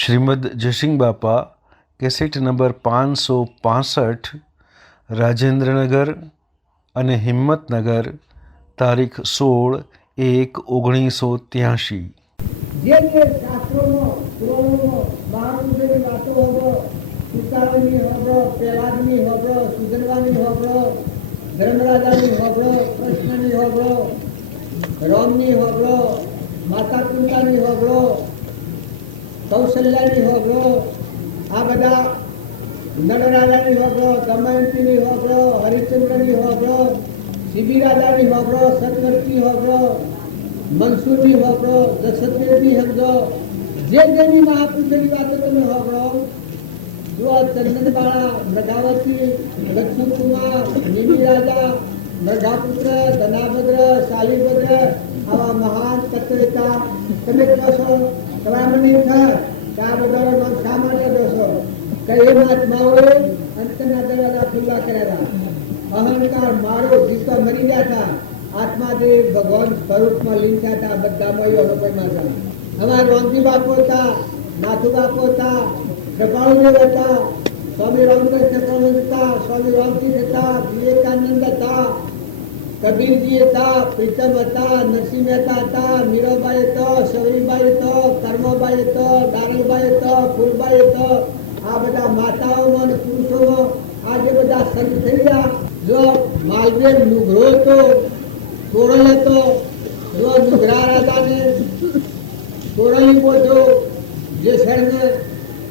શ્રીમદ જયસિંહ બાપા cassette number 565 Rajendranagar અને હિંમતનગર તારીખ 16/1/1983। જે શાસ્ત્રોમાં પુરાણોમાં મહાપુરુષોની વાતો હોબળો, સીતારામની હોબળો, પ્રહલાદની હોબળો, સુધનવાની હોબળો, ધર્મરાજાની હોબળો, કૃષ્ણની હોબળો, રામની હોબળો, માતા કુંતાની હોબળો, કૌશલ્યાની હોબળો, આ બધા નળરાજાની હોબળો, દમયંતીની હોબળો, હરિશ્ચંદ્રની હોબળો, શિબિરાજાની હોબળો, સતવર્તી હોબળો, મનસુરની હોબળો, દશરથની સમજો, જેની મહાપુરુષોની વાતો તમે હોબળો, જો ચંદનબાળા, મૃગાવતી, લક્ષ્મણકુમાર, નિમિ રાજા, મૃગાપુત્ર, ધનાભદ્ર, શાલીભદ્ર, આવા મહાન તત્વતા તમે કહો છો, તમારા મને થાય કે આ બધાનો નામ શા માટે દોશો કે એ મહાત્માઓએ અંતરના દરવાજા ખુલ્લા કર્યા હતા। અહંકાર મારો જીતો મરી ગયા હતા, આત્માદેવ ભગવાન સ્વરૂપમાં લીન થયા હતા, બધામાં અનુપયમાં હતા। અમારા રામજી બાપુ હતા, નાથુ બાપુ હતા, કૃપાળુદેવ હતા, સ્વામી રામકૃષ્ણ પરમહંસ હતા, સ્વામી રામજી હતા, વિવેકાનંદ હતા, કબીરજી હતા, પ્રીતમ હતા, નરસિંહ મહેતા હતા, મીરાબાઈ હતો, સવરીબાઈ હતો, કર્મબાઈ હતો, દાનલબાઈ હતો, ફૂલબાઈ હતો, આ બધા માતાઓમાં અને પુરુષોમાં આ જે બધા સંત થઈ ગયા। જો માલદેવ નુગરો હતો, તોરલ હતો, જો નુગરા રાજાને તોરલી બોધો, જે શરણે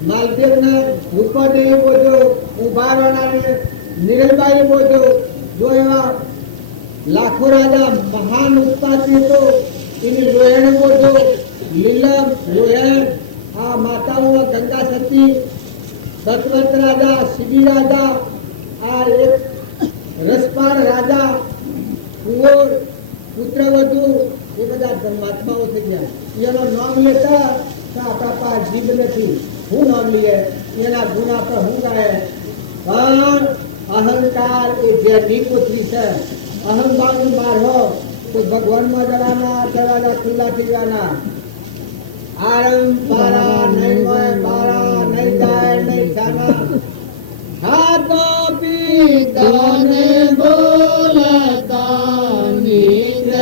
માલદેવને રૂપાદેવી બોધો, ઉભારવાનાને નિરલબાઈ બોધો, જો એવા લાખો રાજા મહાન ઉત્પાદિ હતો એની લોહેણ બોધો, લીલમ લોહેણ, આ માતાઓ ગંગા સતી, સતવર્ત રાજા, શિબી રાજા, આ એક રસપાળ રાજા, કુંવર, પુત્રવધુ, એ બધા ધર્માત્માઓ થઈ ગયા। એનો નામ લેતા તો આપણા પાસે જીભ નથી, હું નામ લઈએ, એના ગુણ આપણે હું ગાય, પણ અહંકાર એ જે નિપુત્રી છે, અહંકાર બહાર હો તો ભગવાનમાં જવાના દરવાજા ખુલ્લા થઈ જવાના। આરમ પારા નહીં હોય, બારા નહીં જાય, નહીં જાના, ખાતા પીતા ને બોલતા નિદ્ર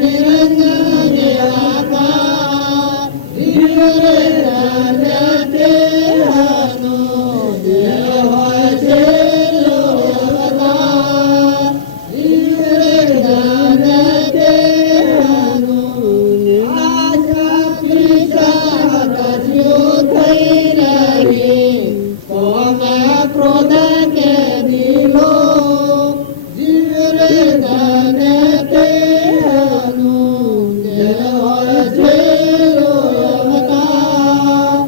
નિરંજન આકાર, જીવરતે હનો દિલ હોય છે લોયવતાર, જીવરતે હનો આશા પીછા રજ્યો થઈ રહી, કોમે ક્રોધ કે દિલો, જીવરતે હનો દિલ હોય છે લોયવતાર,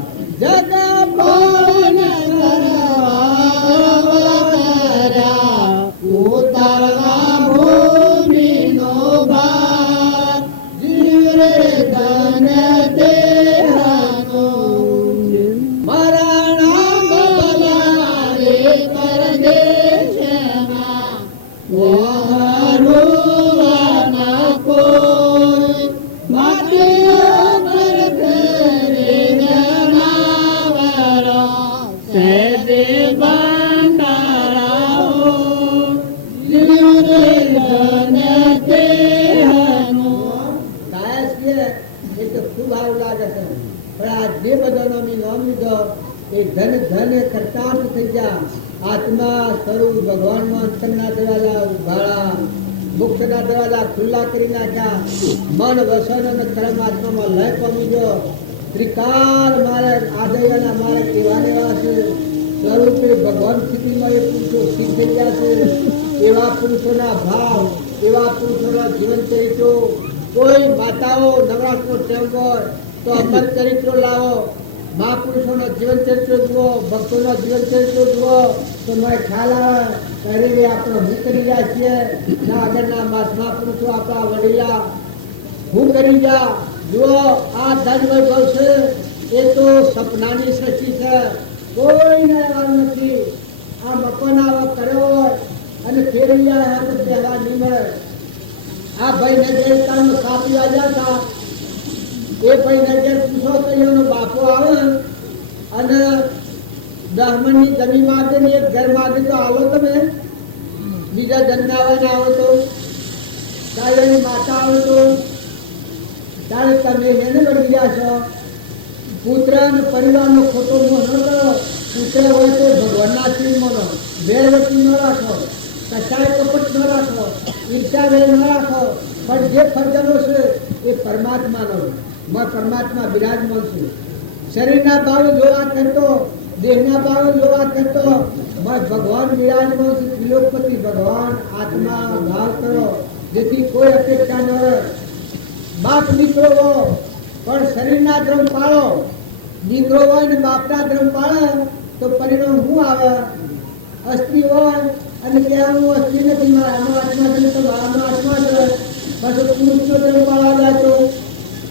જગ પાવન કરવા ઉતારવા ભૂમિનો ભાર, જીવરતે હનો મરણ બલારે પરદેશમાં વહારુવાના કોઈ, માટે પર ઘરે જનાવરો સેદે બંધારાઓ, જીવરતે હનો સાહેબ એ તો ખૂબ સારું લાગે છે, પણ આ જે બધાનો નામ લીધો એ ધન ધન કરતા થઈ ગયા। આત્મા સ્વરૂપ ભગવાનમાં અંતરના દરવાજા ઉઘાડા, મોક્ષના દરવાજા ખુલ્લા કરી નાખ્યા, મન વસન અને કર્મ આત્મામાં લય પામી ગયો। ત્રિકાલ મારે આદયના મારે કેવા એવા છે, સ્વરૂપે ભગવાન સ્થિતિમાં એ પુરુષો સ્થિત થઈ ગયા છે। એવા પુરુષોના ભાવ, એવા પુરુષોના જીવન ચરિત્રો, કોઈ માતાઓ નવરાત્રનો ટેમ હોય તો અમર ચરિત્રો લાવો, મહાપુરુષોનો જીવન ચરિત્ર જુઓ, ભક્તોનો જીવન ચરિત્ર જુઓ તો મને ખ્યાલ આવે કે આપણે હું કરી રહ્યા છીએ, ના આગળના મહાપુરુષો આપણા વડીલા હું કરી ગયા। જુઓ આ ધન વૈભવ છે એ તો સપનાની સૃષ્ટિ છે, કોઈને એવાનું નથી। આ મકાન કર્યો હોય અને ફેરવી જાય તો પહેલા નહીં મળે। આ ભાઈને જે કામ સાપી આવ્યા હતા એ ભાઈને જે પૂછો તો એનો બાપો આવે દહમણની જમીન માટે ને એક ઘર માટે તો આવો તમે, બીજા જન્માવાને આવો તો, ગાયોની માતા આવો તો, ત્યારે તમે એને બની ગયા છો. પુત્ર અને પરિવારનો ખોટો મોહ ન કરો. પુત્ર હોય તો ભગવાનના શિવ માનો, વેરવટી ન રાખો, કસાય કપટ ન રાખો, ઈર્ષા વેર ન રાખો, પણ જે ફરજનો છે એ પરમાત્માનો, માં પરમાત્મા બિરાજમાન છે. શરીરના ભાવ જોવા કરતો, દેહના ભાવ જોવા કરતો, બસ ભગવાન બિરાજમાન છે. ત્રિલોકપતિ ભગવાન આત્મા ભાવ કરો, જેથી કોઈ અપેક્ષા ન રહે. બાપ દીકરો હો પણ શરીરના ધર્મ પાળો. દીકરો હોય ને બાપના ધર્મ પાળે તો પરિણામ શું આવે? અસ્ત્રી હોય અને કે હું અસ્ત્રી નથી, મારા આનો આત્મા છે તો મારાનો આત્મા છે, પછી પુરુષનો ધર્મ પાળવા જાય તો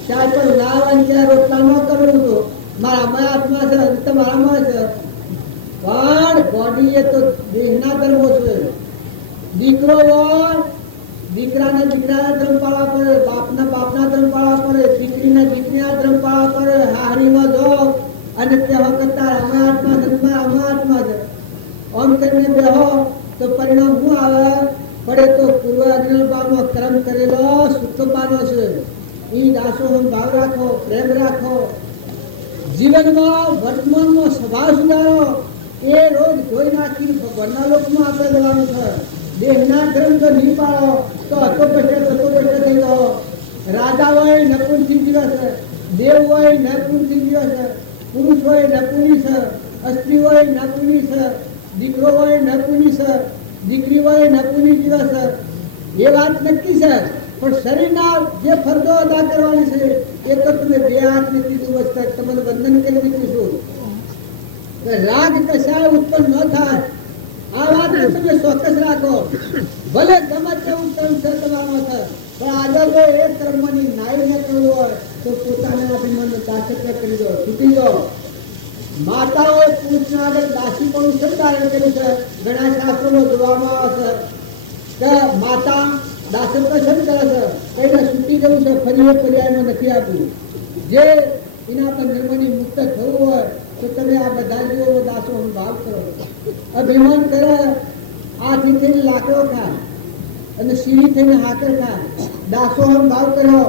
ત્યાર પર ના હોય ને ત્યાં રોટલા ન કરવું તો મારામાં આત્મા છે તમારામાં છે. પણ બોડી એ તો દેહના ધર્મો છે. દીકરો હોય દીકરાના ધર્મ પાળવા પડે, બાપના ધર્મ પાળવા પડે, દીકરીના ધર્મ પાળવા પડે. હારીમાં જો અને કહેવા કરતા આત્મા છે આમ કરીને બેહો તો પરિણામ શું આવે? પડે તો પૂર્વ અજ્ઞાનમાં કર્મ કરેલો સુખ પાનો છે. એ દાસોહમ ભાવ રાખો, પ્રેમ રાખો. જીવનમાં વર્તમાનમાં સ્વભાવ સુધારો. એ રોજ ધોઈ નાખી ભગવાનના લોકમાં આપણે જવાનું છે. દેહના ધર્મ તો નહીં પાડો તો હતો પૈસા થઈ જાઓ. રાજા હોય નપુંસક દિવસ, દેવ હોય નપુંસક દિવસ, પુરુષ હોય નપુંસક, સ્ત્રી હોય નપુંસક, દીકરો હોય નપુંસક, દીકરી હોય નપુંસક દિવસ. એ વાત નક્કી છે. પણ શરીરના જે ફરજો અદા કરવાની છે એ તો તમે બે હાથની ત્રીજું વસ્તુ તમને બંધન કરી દીધું છું. રાગ કશાય ઉત્પન્ન ન થાય આ વાત તમે ચોક્કસ રાખો. ભલે ગમે તેવું કર્મ છે તમારો છે, પણ આગળ જો એ કર્મની નાય ન કરવું હોય તો પોતાના અભિમાનને દાસત્વ કરી દો, છૂટી દો. માતાઓએ પુરુષના આગળ દાસી પણ ધારણ કર્યું છે. ઘણા શાસ્ત્રોમાં જોવામાં આવે છે કે માતા દાસત્વ શબ્દ કરે છે, કઈને છૂટી જવું છે, ફરી એ પર્યાયમાં નથી આપ્યું. જે એના બંધનમાંથી મુક્ત થવું હોય તો તમે આ બધા જીવો દાસો ભાવ કરો. અભિમાન કરે આથી થઈને લાકડો ખાય અને સીડી થઈને હાકર ખાય. દાસો ભાવ કર્યો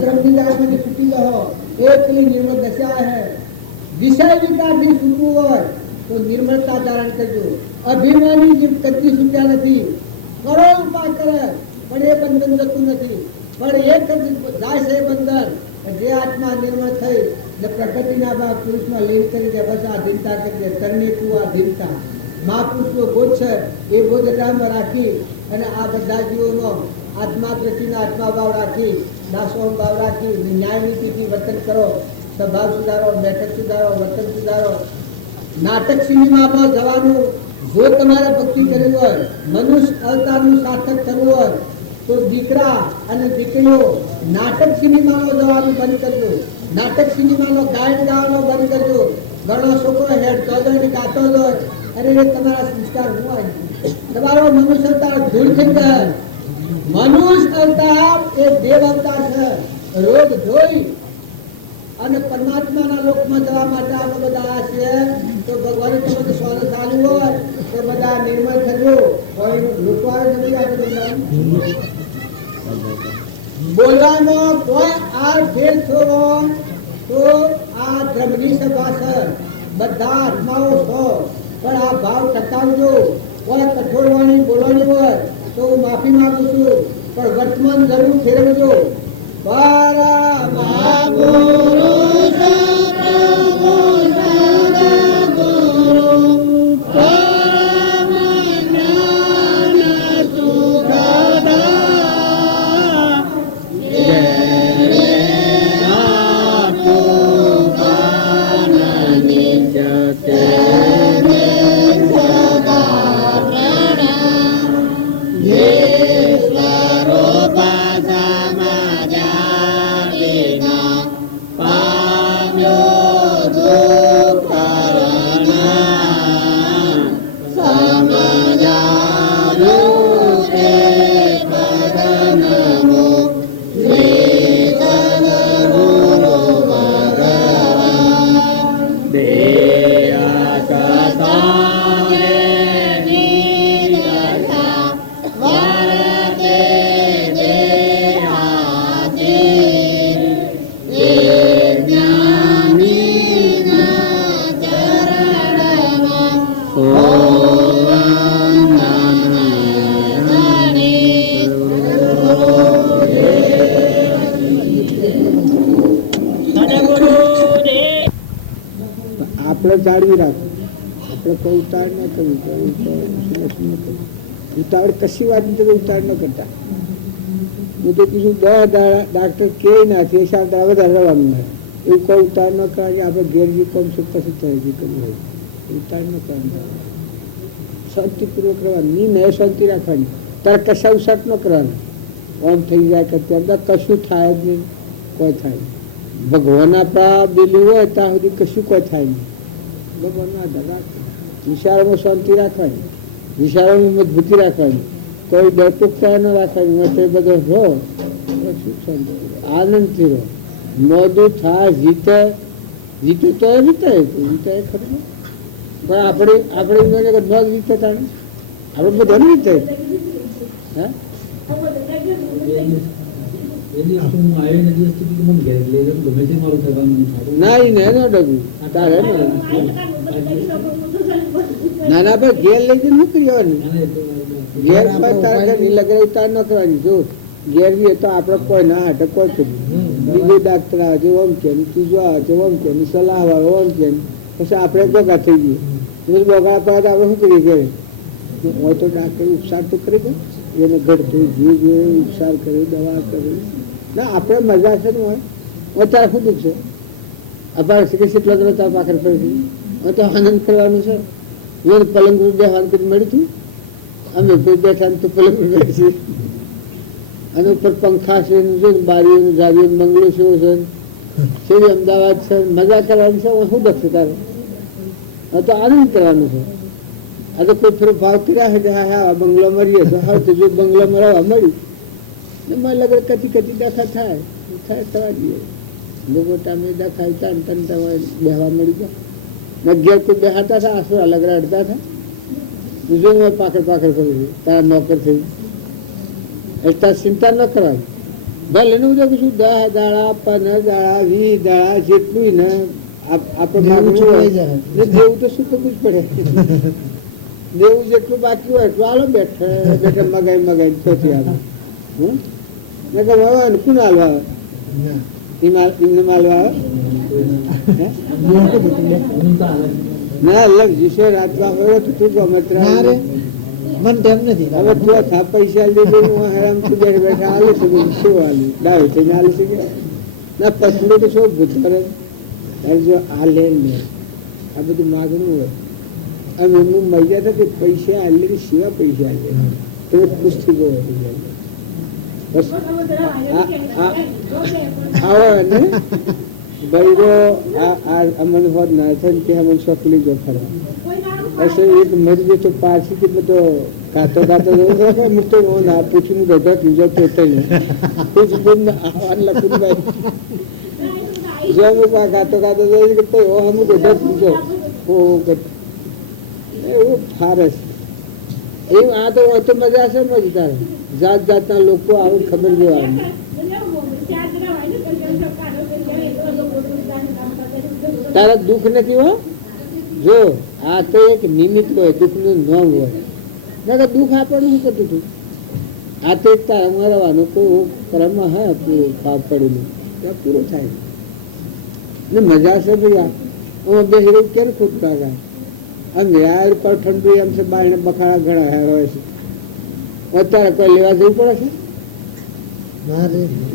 બ્રહ્મની દાસમાંથી છૂટી ગયો. એ પેલી નિર્મળ દશા હે. વિષય વિકારથી છૂટવું હોય તો નિર્મળતા ધારણ કરજો. અભિમાની જીવ કદી છૂટ્યા નથી. કરો ઉપાય કરે પણ એ બંધન જતું નથી. પણ એક જ જાય છે બંધન. જે આત્મા નિર્મળ થઈ ને પ્રકૃતિના ભાગ પુરુષમાં લીન કરી દે, બસ આધીનતા કરી દે. કરણી તું આધીનતા મહાપુરુષનો બોધ છે એ બોધ હૃદયમાં રાખી અને આ બધા જીવોનો આત્મા દ્રષ્ટિના આત્મા ભાવ રાખી, દાસો ભાવ રાખી ન્યાય નીતિથી વર્તન કરો. સ્વભાવ સુધારો, બેઠક સુધારો, વર્તન સુધારો. નાટક સિનેમામાં જવાનું જો તમારે ભક્તિ કરવી હોય, મનુષ્ય અવતારનું સાર્થક થવું હોય તો દીકરા અને દીકરીઓ નાટક સિનેમાનો જવાનું બંધ કરજો. નાટક સિનેમાનો ગાયન ગાવાનો બંધ કરજો. ઘણો છોકરો હેડતો જાય ગાતો જાય, અરે એ તમારા સંસ્કાર હું હોય. તમારો મનુષ્ય અવતાર ધૂળ થઈ જાય. મનુષ્ય અવતાર એ દેવ અવતાર છે. રોગ જોઈ અને પરમાત્માના લોકમાં જવા માટે આપણે બધા છે તો ભગવાન તમે સ્વાદ ચાલુ હોય તો બધા નિર્મળ થજો. લૂંટવાડો નથી આપણે બોલવામાં કોઈ આ ફેર થોડો તો આ ધર્મની સભા છે. બધા આત્માઓ છો પણ આ ભાવ ટકાવજો. કોઈ કઠોર વાણી બોલવાની હોય તો હું માફી માંગુ છું, પણ વર્તમાન જરૂર ફેરવજો. આપણે જાળવી રાખવું, આપણે કોઈ ઉતાર ન કરવી, કોઈ ઉતાવળ કશી વાત તો ઉતાર ન કરતા. હું તો કીધું 10 ડાક્ટર કે નાખે 7 દાડા વધારે રહેવાનું હોય એવું કોઈ ઉતાર ન કરવાની. આપણે ઘેર જે કોમ છે પછી તૈયારી કરવી હોય ઉતાર ન કરવાનું, શાંતિપૂર્વક રહેવાનું, ની શાંતિ રાખવાની. તારે કશા ઉસાટ ન કરવાનું. આમ થઈ જાય કે ત્યાં કશું થાય જ નહીં, કોઈ થાય નહીં. ભગવાન આપણા બેલું હોય ત્યાં સુધી કશું કોઈ થાય નહીં. ભગવાનનો આધાર રાખવાનો, વિચારોમાં શાંતિ રાખવાની, વિચારોમાં મજબૂતી રાખવાની, કોઈ ડરપોકતા ન રાખવાની. માટે બધો રહો શું શાંતિ, આનંદથી રહો. મોદું થાય જીતે જીતે તો એ જીતે જીતે ખરું, પણ આપણે ન જીતે તાણે આપણે બધા જીતે. હા નાના ભાઈ ઘેર લઈ જઈને મૂકી જવાની. ઘેર તારા લગાવી તાર ન કરવાની. જો ઘેર બી તો આપડે કોઈ ના હાટે કોઈ થયું બીજું ડાક્ટર આવે છે ઓમ કે ત્રીજું આવે છે ઓમ કે સલાહ આવે ઓમ કે પછી આપણે ભેગા થઈ ગઈએ બગા પડે આપણે શું કરીએ ઘરે હોય તો ડાક્ટર ઉપચાર તો કરી દે એને ઘડતું જીવ જોઈએ ઉપચાર કરી દવા કરી ના આપણે મજા છે ને હોય તારે શું દુઃખ છે અપાર છે કે કેટલા દિવસ તાર પાખર પડી તો આનંદ કરવાનું છે. એ પલંગ બેસવાનું કદી મળ્યું હતું અમે કોઈ બેઠા તો પલંગ બેઠી અને ઉપર પંખા છે બારીઓ જારીઓ બંગલો છે અમદાવાદ છે મજા કરવાની છે શું દખશે તારે તો આનંદ કરવાનું છે. આ તો કોઈ થોડો ભાવ કર્યા છે હા બંગલો મળીએ તો હા તો જો બંગલો મળવા મળી મને લગડ કતી કતી દખા થાય થવા દઈએ લોકો તમે દખાય તન તન તમારે બેહવા મળી ગયા ઘેર કોઈ બેહાતા હતા આંસુ અલગ રડતા હતા જો મેં પાકડ પાકડ કરું છું તારા નોકર થઈ એટલા ચિંતા ન કરવાની. ભલે ને હું કશું 10 દાડા 15 દાડા 20 દાડા જેટલું ને આપણે દેવું તો શું કરવું જ પડે. દેવું જેટલું બાકી હોય એટલું આલો બેઠે બેઠે મગાઈ ચોથી આવે ને કોણ હાલવા આવે માલવા આવે ના લગ જીશે રાતમાં હોય તો તું ગમે મન તેમ નથી. હવે તું થા પૈસા લીધું આરામ તું બેઠ બેઠા હાલે છે શું હાલે ડાયો થઈને હાલે છે ના પછડું તો શું ભૂતરે જો હાલે ને આ બધું માગણું હોય અમે એમનું મજા હતા કે પૈસા હાલે સિવા પૈસા હાલે તો ખુશ થઈ ગયો બસ આવો ને બૈરો અમને હોત ના થાય કે અમને સોંપલી જો ફરવા ऐसे एक मर गए तो पार्सी के तो गातो मुझे वो ना पूछूं दादा तुझे तो कुछ दिन अल्लाह खुद भाई जो मैं गातो तो वो हम दादा तुझे वो फारस એ આ તો મજા છે ને તારે જાત જાતના લોકો આવે ખબર જેવા તારા દુઃખ નથી હો. જો આ તો એક નિમિત્ત હોય દુઃખનું નોમ હોય ના દુઃખ આપણને શું કરતું હતું આ તો એક તારા મરવાનું કોઈ કર્મ હે પૂરું પાપ પડેલું ત્યાં પૂરું થાય ને મજા છે ભાઈ આ બે હીરો ક્યારે ખૂટતા જાય આમ યાર પર ઠંડુ એમ છે બાયને બખાડા ઘણા હેર હોય છે અત્યારે કોઈ લેવા જવું પડે છે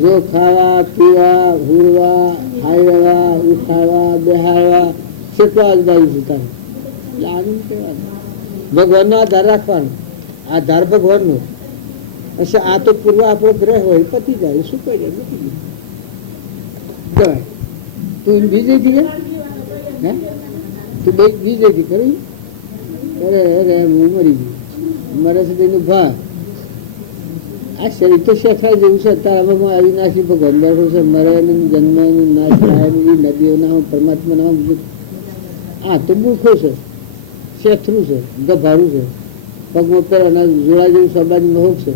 જો ખાવા પીવા હુરવા હાયવા ઉઠાડવા બેહાડવા કેટલા જ બાજુ છે તારે એટલે આનંદ કહેવાનું ભગવાનનો આધાર રાખવાનો આધાર ભગવાનનો હશે. આ તો પૂર્વ આપણો ગ્રહ હોય પતી જાય શું કહી જાય નથી જવાય તું બીજે થી હે તું બીજે થી ખરું અરે અરે હું મરી ગયું મારા સાથે એનું ભા આ શરીર તો શેખાઈ જેવું છે તારામાં અવિનાશી ભગવાન બેઠો છે મરે જન્મ નાશ થાય નદીઓના હું પરમાત્માના આ તો મૂર્ખો છે શેથરું છે ગભારું છે પગમાં પહેરવાના જોડા જેવું સબાની મહોક છે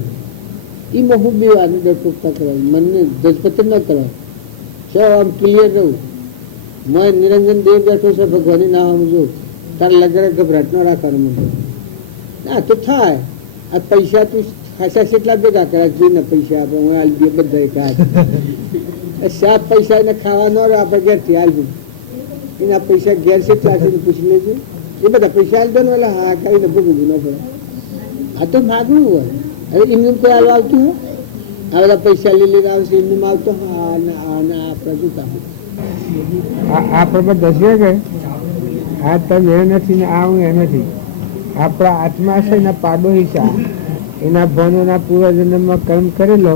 એ મહુબ બી આને ડરપોકતા કરાવી મનને ધજપત્ર ન કરાવે સૌ આમ ક્લિયર રહું મેં નિરંજન દેવ બેઠો છે ભગવાનની ના સમજો તારે લગડે ગભરાટ ન રાખવાનું મને ના તો થાય આ પૈસા તું ખાસા કેટલા ભેગા કર્યા જોઈને પૈસા આપણે હું હાલ દઈએ બધા કાઢ સાત પૈસા એને ખાવા ન રહે આપણે ઘેરથી હાલવું એના પૈસા ઘેર છે ત્યાંથી પૂછી લેજો. એ બધા પૈસા આલ દો ને એટલે હા કરીને ભૂગવું ન પડે. આ તો માગણું હોય. હવે એમનું કોઈ હાલ આવતું હોય આ બધા પૈસા લઈ લઈને આવશે એમનું આવતો હા આપણે શું કામ આપણે દસે કે આ તમે એ નથી ને આ હું એ નથી. આપણા આત્મા છે ને પાડો હિસ્સા એના ભણોના પૂર્વજન્મમાં કર્મ કરેલો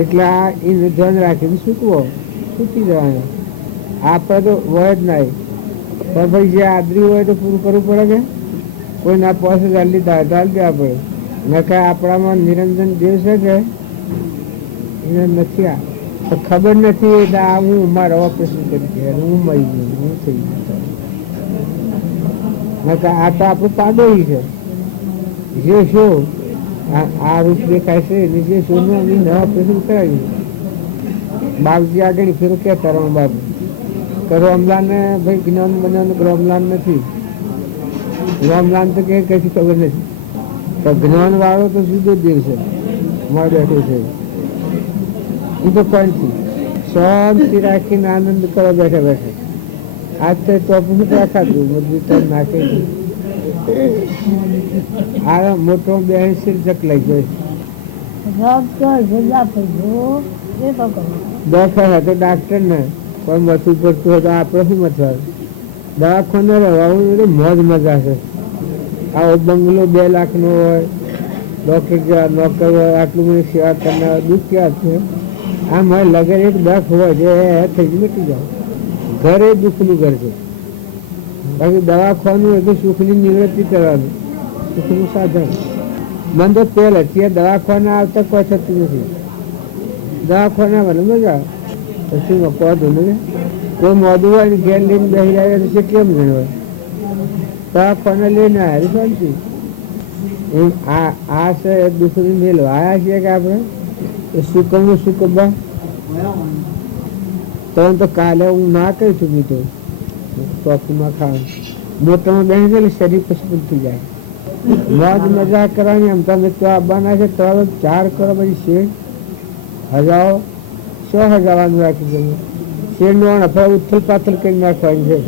એટલે આ એનું ધ્યાન રાખીને સૂકવો સૂકી જવાનું. આપણે તો હોય જ નહીં પણ ભાઈ જે આદરી હોય તો પૂરું કરવું પડે કે કોઈ ના પાસે ચાલી ચાલ દે આપણે નકા આપણામાં નિરંજન દેવ છે કે એને નથી આ ખબર નથી એટલે આ હું મારા ઓપરેશન કરી છે હું મરી ગયું હું થઈ ગયું નકા આ તો આપણું પાડો છે જે શું આ રૂપ દેખાય છે એને જે શોનું અમે નવા ઓપરેશન કરાવ્યું. બાપજી આગળ ફેરો ક્યાં તારા બાબુ કરો અમલાને ભાઈ જ્ઞાન બનાવવાનું ગ્રહમલાન નથી. ગ્રહમલાન તો કઈ કશી ખબર નથી તો જ્ઞાન વાળો તો સીધો દેવ છે મારે બેઠો છે એ તો કોણથી શાંતિ રાખીને આનંદ કરો બેઠા બેઠા. આજ તો ટોપનું રાખાતું બધું તો નાખે આ મોટો બેન સિર જકલાઈ ગયો દખા તો ડાક્ટર ને કોઈ મથું પડતું હોય તો આપણે શું મથવા દવાખાને રહેવાનું મોજ મજા છે. આવો બંગલો 2 લાખનો હોય ડોક્ટર જેવા નોકર હોય આટલું બધું સેવા કરનાર દુઃખ ક્યાં છે. આ મારે લગન એક દખ હોય જે થઈ જ નીકળી જાવ ઘરે દુઃખનું ઘર છે. બાકી દવાખાનું હોય તો સુખની નિવૃત્તિ કરવાનું સુખનું સાધન. મને તો પહેલે ત્યાં દવાખાના આવતા કોઈ થતું નથી. દવાખાના મને મજા પછી કહું ને કોઈ મોડું હોય ને ઘેર લઈને બેસી જાય તો કેટલી જણ હોય દવાખાના લઈને આવ્યા શાંતિ. આ છે દુઃખની મેલ આવ્યા છીએ કે આપણે સુકમનું સુકમવા તો કાલે હું ના કહી છું મીઠો ચોકીમાં ખાવાનું મોટામાં બેસી જાય એટલે શરીર પછી પણ થઈ જાય. મોજ મજા કરવાની એમ તમે તો આવવાના છે તો 4 કરો પછી શેર હજારો 100 હજારનું રાખી દઈએ. શેરનું આપણે ઉથલ પાથલ કરી નાખવાની છે.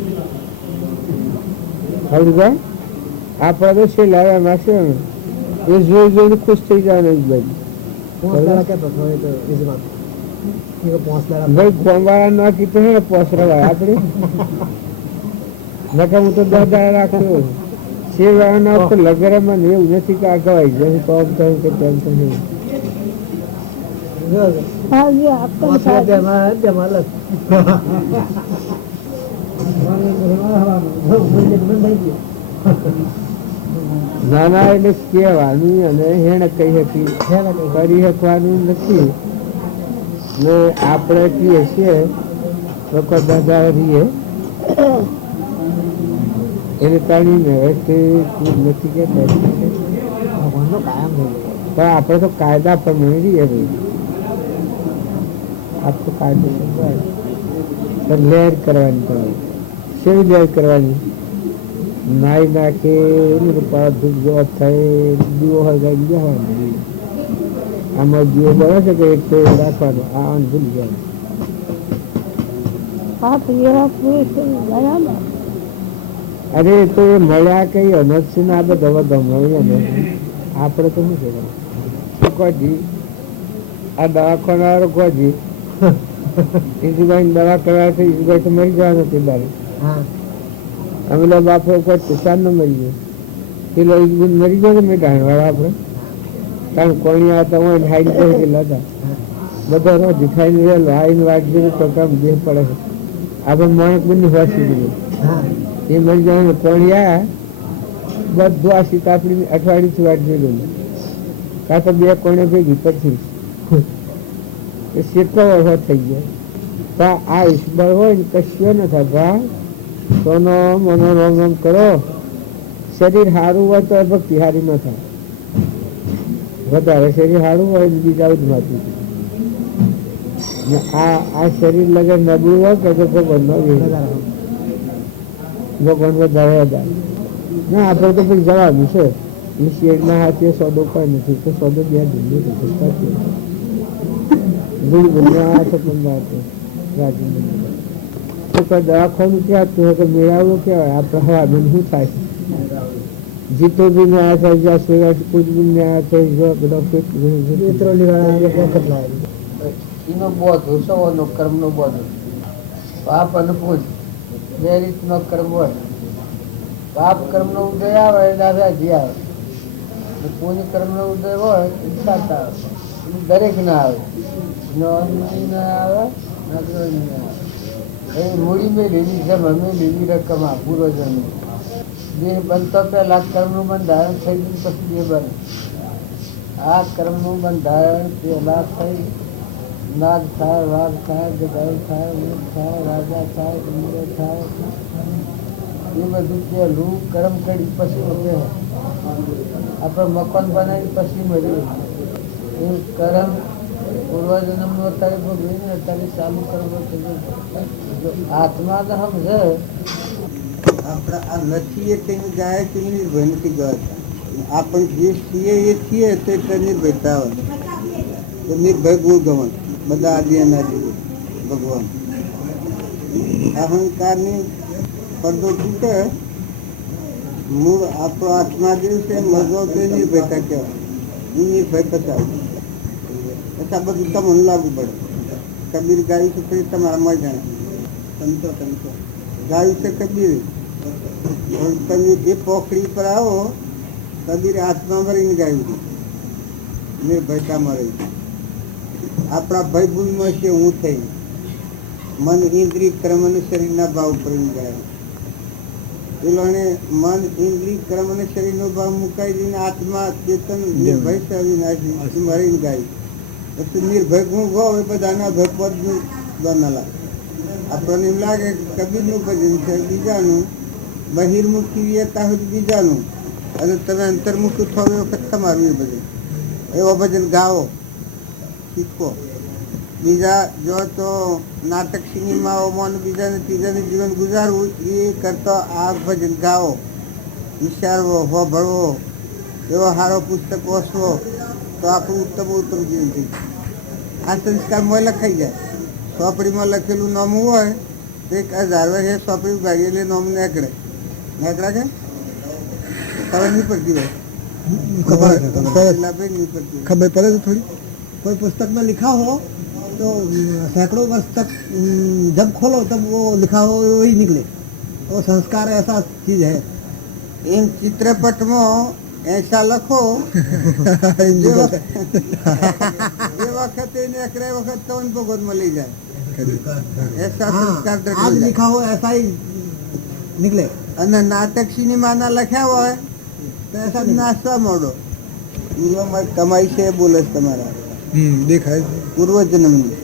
સમજો આપણે તો શેર લાવ્યા નાખશે ને એ જોઈ જોઈને ખુશ થઈ જવાનું ભાઈ. ભાઈ ખોવાળા ના કીધું ને પોસરા આપણે નકા હું તો 10 દાડા રાખું શેર વાળાના ઉપર લગરમાં એવું નથી કે આગળ આવી જાય તો કહું કે તેમ તો નહીં. નાના એટલે કહેવાનું અને હેણ કહી હતી કરી શકવાનું નથી ને આપણે કહીએ છીએ લોકો દાદા રહીએ એને તાણીને નથી કહેતા પણ આપણે તો કાયદા પ્રમાણે રહીએ ભાઈ. આપણે કાયદો લહેર કરવાની પડે. કેવી લહેર કરવાની નાઈ નાખે ધૂપ જેવા થાય દીવો હોય બેસવાનું. આમાં દીવો બને છે કે એક તો રાખવાનો આ ભૂલી જાય. અરે તો એ મળ્યા કઈ અનજ ને આ બધા ગમવાય ને આપણે તો શું છે કોજી આ દવાખાના વાળો કોજી ઈસુભાઈ દવા કરવા તો ઈસુભાઈ તો મરી જવાનો તે બારે અમે લોકો બાપો કોઈ તુષાર ન મરી ગયો પેલો ઈસુભાઈ મરી ગયો ને મેં ડાણવાળા આપણે કારણ કોણી આવતા હોય ને હાઈ કહી ગયેલા હતા બધા રોજ ખાઈને રહેલો હાઈને વાગી તો કામ દેહ પડે છે. આપણે માણસ બંને વાંચી દીધું એ મરી જવાનું કોણી આવ્યા બધું આ સીતાપડી અઠવાડિયું વાટ જોયેલું કાં તો 2 કોણે ભેગી પછી શેકો વખત થઈ ગયો. પણ આ ઈશ્વર હોય ને કશ્યો ન થાય સોનો મનો રોમ રોમ કરો. શરીર સારું હોય તો ભક્તિ સારી ન થાય. વધારે શરીર સારું હોય ને બીજા જ માતું આ શરીર લગન નબળું હોય કે તો ભગવાન વધારે ના આપણે તો પછી જવાનું છે. શેરના હાથે સોદો કોઈ નથી તો સોદો 2 દિન તો કોઈ દવાખાનું કહેવાતું હોય કે મેળાવડો કહેવાય. આપણે હવા બેન શું થાય? જીતો બી ને આ થઈ ગયા, સેવા કુછ બી ને આ થઈ ગયો, બધા એનો બોધ સૌનો કર્મનો બોધ. પાપ અને પુણ્ય બે રીતનો કર્મ હોય. પાપ કર્મનો ઉદય આવે દાદાજી આવે, પુણ્ય કર્મનો ઉદય હોય સાત આવે. દરેક ના આવે, ના આવે, એ મૂડી મેં લીધી છે, અમે લીધી રકમ આ પૂર્વજન્મ. દેહ બનતો પહેલા કર્મનું બંધારણ થઈ ગયું, પછી દેહ બને. આ કર્મનું બંધારણ પહેલા થઈ નાગ થાય, વાઘ થાય, ગદાઈ થાય, ઊંટ થાય, રાજા થાય, ઇન્દ્ર થાય. એ બધું પહેલું કર્મ કરી પછી ઉભે. આપણે મકાન બનાવી પછી મળ્યું. એ કર્મ પૂર્વજન્મનું અત્યારે ભોગવીને અત્યારે ચાલુ કર્મ આત્મા તો સમજે. આપણે આ નથી એ તેની જાય તે નિર્ભય નથી ગવાતા. આપણે જે છીએ એ છીએ તો એટલે નિર્ભયતા આવે. તો નિર્ભય ગુણ ગમન બધા આદિ અનાદિ ભગવાન. અહંકારની પડદો તૂટે, મૂળ આપણો આત્મા જે છે મજો તે નિર્ભયતા કહેવાય. એ નિર્ભય પચાવ પછી બધું તમને લાગુ પડે. કબીર ગાયું છે પછી તમારામાં જાણે સંતો સંતો ગાયું છે કબીર. તમે એ પોખડી પર આવો, કબીર આત્મામાં રહીને ગાયું છે, નિર્ભયતામાં રહી. આપણા ભય ભૂલમાં છે હું થઈ મન ઇન્દ્રિય કર્મ અને શરીરના ભાવ ઉપર ગયા. પેલોને મન ઇન્દ્રિય કર્મ અને શરીરનો ભાવ મુકાઈ દઈને આત્મા ચેતન નિર્ભય અવિનાશી મરીને ગાયું. પછી નિર્ભય ગુણ ગો એ બધાના ભય પદ બનાલા. આપણને એમ લાગે કબીરનું ભજન છે બીજાનું, બહિર્મુખી હતા હોય બીજાનું, અને તમે અંતર્મુખી થો એ વખત તમારું એ ભજન. એવો ભજન ગાઓ, શીખો. બીજા જો તો નાટક સિનેમાઓમાં બીજાને ત્રીજાને જીવન ગુજારવું એ કરતો આ ભજન ગાઓ, વિચારવો, હોભળવો, એવો સારો પુસ્તક વાંચવો તો આપણું ઉત્તમ ઉત્તમ જીવન થઈ જાય. આ સંસ્કારમાં લખાઈ જાય. ચોપડીમાં લખેલું નામ હોય તો 1000 વર્ષે ચોપડી ઉગાડી એટલે નામ નીકળે છે. ખબર નહીં પડતી હોય, खबर पड़े तो थोड़ी. कोई पुस्तक में लिखा हो तो सैकड़ों वर्ष तक जब खोलो तब वो लिखा हो वही निकले. वो संस्कार ऐसा चीज है. એમ ચિત્રપટમાં ऐसा લખો એ વખતે નીકળે વખત તો ભગવતમાં લઈ જાય. ऐसा संस्कार आज लिखा हो ऐसा ही निकले. અને નાટક સિનેમાના લખ્યા હોય તો ऐसा નાચવા માંડો. એમાં કમાઈ છે બોલે છે તમારા देखाय પૂર્વજન્મની.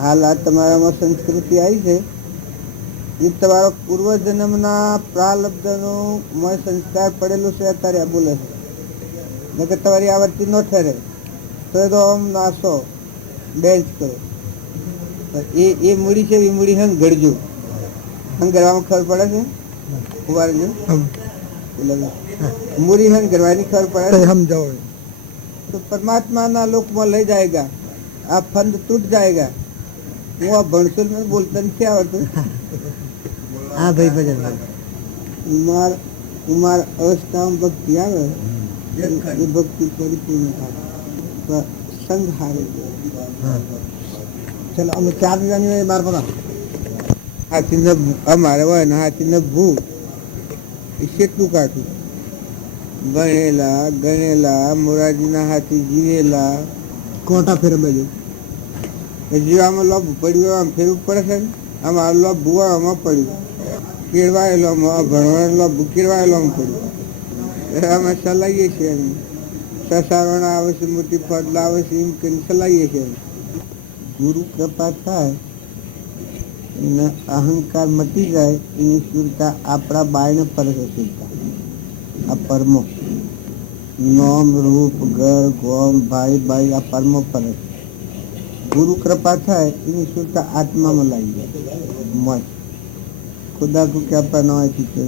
હાલ આ તમારામાં સંસ્કૃતિ આવી છે એ તમારો પૂર્વજન્મના પ્રાલબ્ધનો સંસ્કાર પડેલો છે અત્યારે આ બોલે છે. નકર તમારી આવડતી ન ઠરે તો એ તો આમ નાસો બેન્ચ કરો. એ મૂડી છે એ મૂડી હંગ ગળજો. હંગ ગળવામાં ખબર પડે છે ઉવારજો મૂડી હંગ ગળવાની ખબર પડે हम जाओ तो परमात्मा ना लोक में ले जाएगा. आप फंद टूट जाएगा. वो भणसुल में बोलता नहीं आवड़त. हाँ भाई भजन उमार उमार अवस्था में भक्ति आवे ये भक्ति परिपूर्ण था संग हारे. चलो हम 4 जाने बार पता हाथी न हमारे वो ना हाथी न भू इसे टू काटू ગણેલા ગણેલા મોરાજીના હાથી જીવેલા कोटा फिर बेजो જીવામાં લોભ પડ્યું આમ ફેરવું પડે છે ને. આમ આ લોભ ભૂવામાં પડ્યું, કેળવાયેલો ભણવાનો લોભ કેળવાયેલો પડ્યું. અમે ચલાવીએ છીએ એમ સસારણા આવે છે, મોટી ફળ આવે છે એમ કરીને ચલાવીએ છીએ. ગુરુ કૃપા થાય ને અહંકાર મટી જાય એની સુરતા આપણા બાયને ફરક છે. આ પરમો નોમ રૂપ ઘર ગોમ ભાઈ ભાઈ આ પરમો ફરક. ગુરુ કૃપા થાય એની સુરતા આત્મામાં લાગી જાય. મત ખુદા કો ક્યાં પનાય ચીતે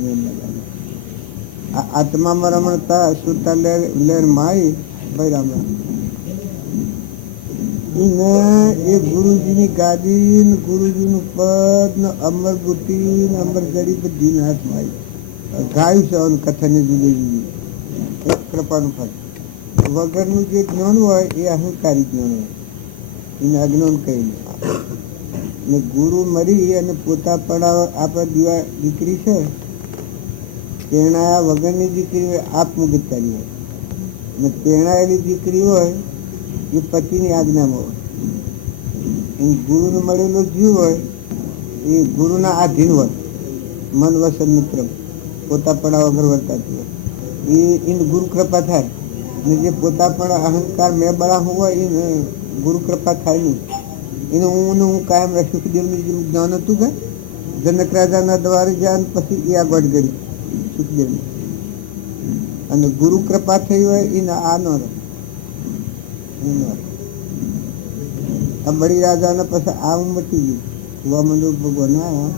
આ આત્મામાં રમણતા સુરતા લેર માઈ ભાઈ રામ રામ એને એ ગુરુજીની ગાદી ને ગુરુજીનું પદ ને અમર બુદ્ધિ ને અમર જડી બધી હાથમાં આવી ગાયું છે અને કથાને જુદી જુદી કૃપાનું ફળ વગરનું જે જ્ઞાન હોય એ અહંકારી જ્ઞાન હોય એને અજ્ઞાન કહી ને ગુરુ મરી અને પોતા પડાવ આપણા દીકરી છે પેણાયા વગરની દીકરી હોય આપમુગતકારી હોય ને પેણાયેલી દીકરી હોય એ પતિની આજ્ઞામાં હોય ગુરુને મળેલો જીવ હોય એ ગુરુના આધીન હોય મન વસન મિત્ર પોતા પડાવ વગર વર્તાતી હોય એને ગુરુ કૃપા થાય ને જે પોતા પણ અહંકાર મેં બળા હોય એને ગુરુ કૃપા થાય નહીં એને હું કાયમ સુખદેવનું જેમ જ્ઞાન હતું કે જનક રાજાના દ્વારે જાય પછી એ આગળ કરી સુખદેવની અને ગુરુ કૃપા થઈ હોય એને આ ન રહે આ બળી રાજાને પછી આ મટી ગયું જોવા માંડ્યું ભગવાન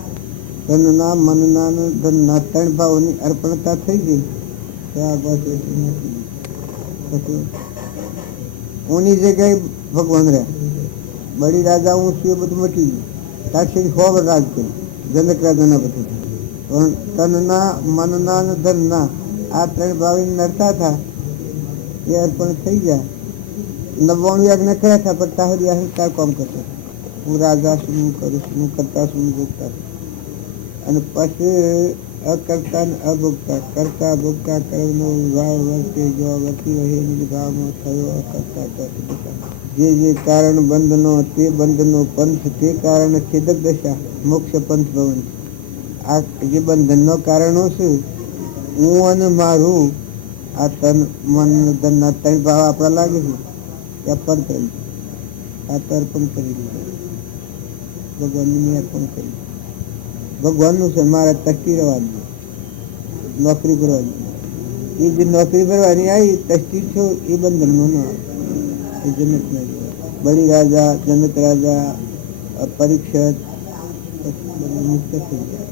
તનના મનના ધનના ત્રણ ભાવોની અર્પણતા થઈ ગઈ ત્યાં પછી ઓની જગ્યાએ ભગવાન રહ્યા બળી રાજા હું છું એ બધું મટી ગયું ત્યારથી હોવ રાજ કર્યું જનક રાજાના બધું પણ તનના મનના ને ધનના આ ત્રણ ભાવી નડતા હતા એ અર્પણ થઈ ગયા 99 યજ્ઞ કર્યા હતા પણ તાહરી અહંકાર કામ કરતો હું રાજા શું કરું શું કરતા શું ભોગતા અને પછી અકર્તા ને અભોગતા કરતા ભોગતા કર્મનો ભાવ વર્તે જો વર્તી રહે ભાવમાં થયો અકર્તા જે જે કારણ બંધનો તે બંધનો પંથ તે કારણ છેદક દશા મોક્ષ પંથ ભવન આ જે બંધનનો કારણો છે હું અને મારું આ તન મન ધનના ત્રણ ભાવ આપણા લાગે છે ત્યાં પર કરી આ તર્પણ કરી દીધું ભગવાનની અર્પણ કરી ભગવાનનું છે મારે તસ્તી રહેવાની નોકરી કરવાની એ જે નોકરી કરવાની આવી તસ્તી છો એ બંધનમાં ન આવે એ જનક બળી રાજા જનક રાજા પરીક્ષિત મુક્ત થઈ ગયા